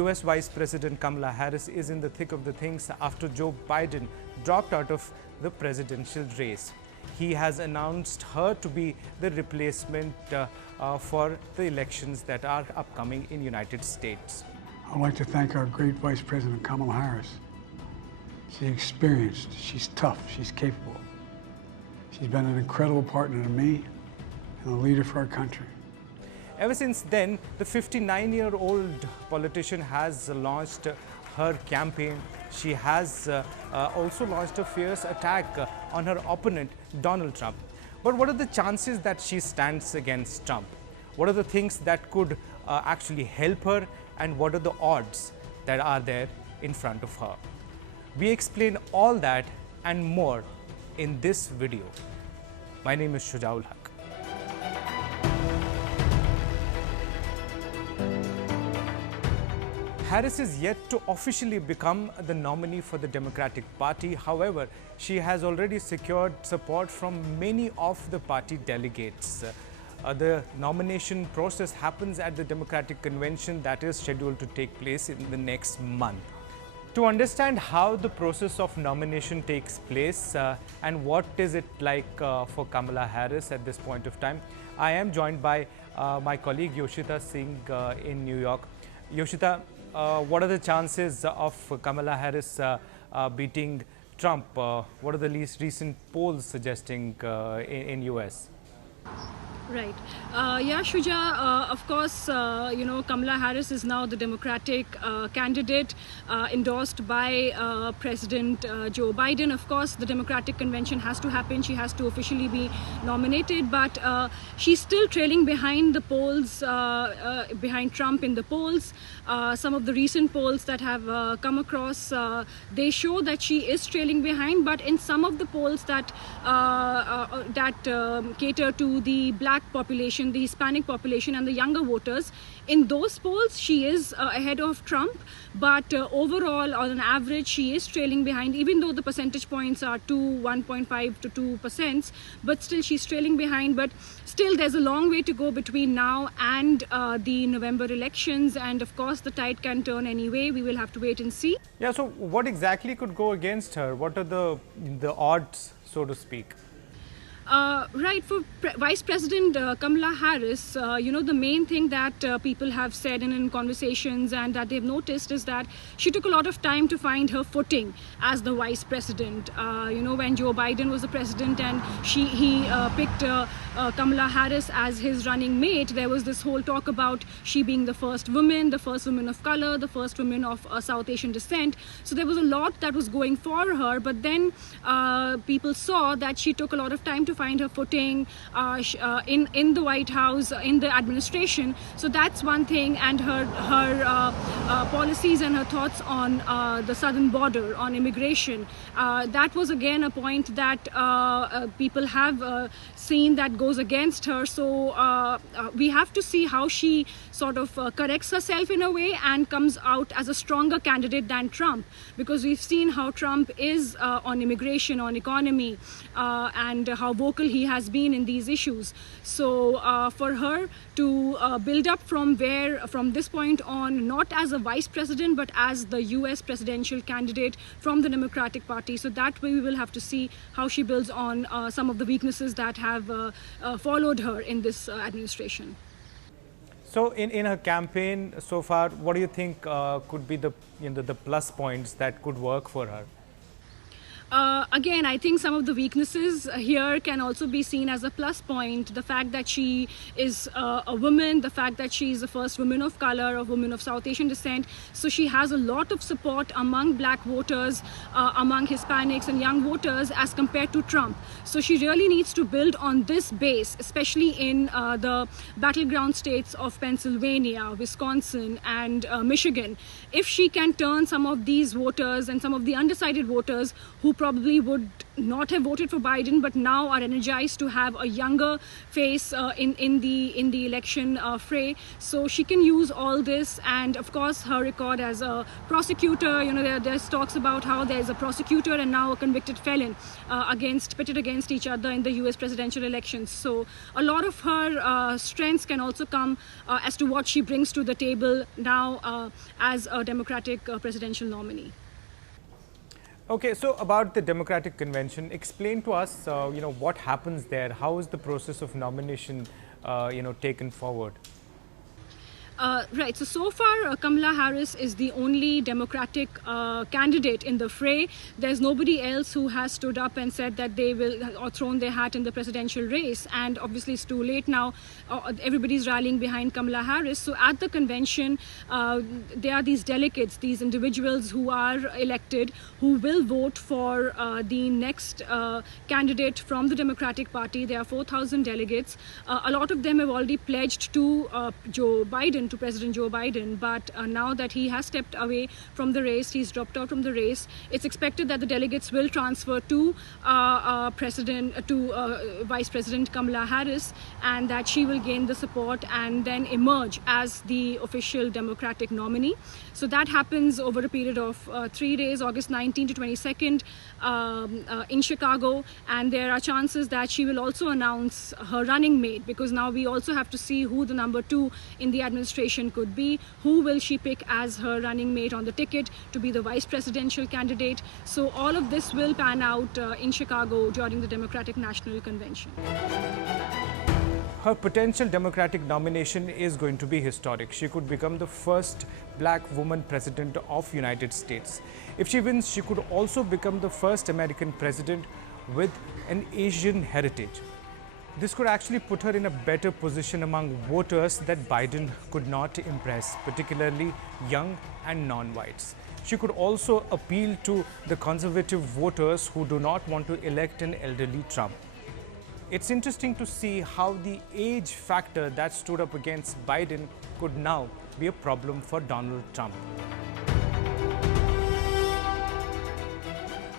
US Vice President Kamala Harris is in the thick of the things after Joe Biden dropped out of the presidential race. He has announced her to be the replacement for the elections that are upcoming in United States. I'd like to thank our great Vice President Kamala Harris. She's experienced, she's tough, she's capable. She's been an incredible partner to me and a leader for our country. Ever since then, the 59-year-old politician has launched her campaign. She has also launched a fierce attack on her opponent, Donald Trump. But what are the chances that she stands against Trump? What are the things that could actually help her, and what are the odds that are there in front of her? We explain all that and more in this video. My name is Shujaul Haq. Harris is yet to officially become the nominee for the Democratic Party. However, she has already secured support from many of the party delegates. The nomination process happens at the Democratic Convention that is scheduled to take place in the next month. To understand how the process of nomination takes place and what is it like for Kamala Harris at this point of time, I am joined by my colleague Yoshita Singh in New York. Yoshita, what are the chances of Kamala Harris beating Trump? What are the least recent polls suggesting in US? Right. Yeah, Shuja, of course, Kamala Harris is now the Democratic candidate endorsed by President Joe Biden. Of course, the Democratic convention has to happen. She has to officially be nominated, but she's still trailing behind the polls, behind Trump in the polls. Some of the recent polls that have come across, they show that she is trailing behind, but in some of the polls that cater to the black population, the Hispanic population and the younger voters, in those polls she is ahead of Trump, but overall on an average she is trailing behind, even though the percentage points are 1.5 to 2%, but still she's trailing behind. But still there's a long way to go between now and the November elections, and of course the tide can turn anyway. We will have to wait and see. Yeah, so what exactly could go against her? What are the odds, so to speak? Right, for Vice President Kamala Harris, the main thing that people have said in conversations and that they've noticed is that she took a lot of time to find her footing as the Vice President. When Joe Biden was the president and he picked Kamala Harris as his running mate, there was this whole talk about she being the first woman of color, the first woman of South Asian descent. So there was a lot that was going for her, but then people saw that she took a lot of time to find her footing in the White House, in the administration. So that's one thing, and her policies and her thoughts on the southern border, on immigration. That was again a point that people have seen that goes against her. So we have to see how she sort of corrects herself in a way and comes out as a stronger candidate than Trump, because we've seen how Trump is on immigration, on economy, and how vocal he has been in these issues. So for her to build up from this point on, not as a vice president but as the US presidential candidate from the Democratic Party, so that way we will have to see how she builds on some of the weaknesses that have followed her in this administration. So in her campaign so far, what do you think could be the plus points that could work for her? Again, I think some of the weaknesses here can also be seen as a plus point. The fact that she is a woman, the fact that she is the first woman of color, a woman of South Asian descent. So she has a lot of support among black voters, among Hispanics and young voters as compared to Trump. So she really needs to build on this base, especially in the battleground states of Pennsylvania, Wisconsin and Michigan. If she can turn some of these voters and some of the undecided voters who probably probably would not have voted for Biden, but now are energized to have a younger face in the election fray. So she can use all this, and of course her record as a prosecutor. You know, there's talks about how there's a prosecutor and now a convicted felon pitted against each other in the U.S. presidential elections. So a lot of her strengths can also come as to what she brings to the table now as a Democratic presidential nominee. Okay, so about the Democratic Convention, explain to us, what happens there? How is the process of nomination, taken forward? Right. So far, Kamala Harris is the only Democratic candidate in the fray. There's nobody else who has stood up and said that they will, or thrown their hat in the presidential race. And obviously, it's too late now. Everybody's rallying behind Kamala Harris. So at the convention, there are these delegates, these individuals who are elected, who will vote for the next candidate from the Democratic Party. There are 4,000 delegates. A lot of them have already pledged to Joe Biden, to President Joe Biden, but now that he has stepped away from the race, he's dropped out from the race, it's expected that the delegates will transfer to Vice President Kamala Harris, and that she will gain the support and then emerge as the official Democratic nominee. So that happens over a period of 3 days, August 19 to 22nd, in Chicago, and there are chances that she will also announce her running mate, because now we also have to see who the number 2 in the administration could be. Who will she pick as her running mate on the ticket to be the vice presidential candidate? So all of this will pan out in Chicago during the Democratic National Convention. Her potential Democratic nomination is going to be historic. She could become the first black woman president of United States. If she wins, she could also become the first American president with an Asian heritage. This could actually put her in a better position among voters that Biden could not impress, particularly young and non-whites. She could also appeal to the conservative voters who do not want to elect an elderly Trump. It's interesting to see how the age factor that stood up against Biden could now be a problem for Donald Trump.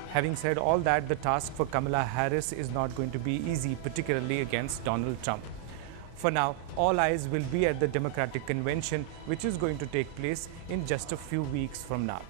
Having said all that, the task for Kamala Harris is not going to be easy, particularly against Donald Trump. For now, all eyes will be at the Democratic Convention, which is going to take place in just a few weeks from now.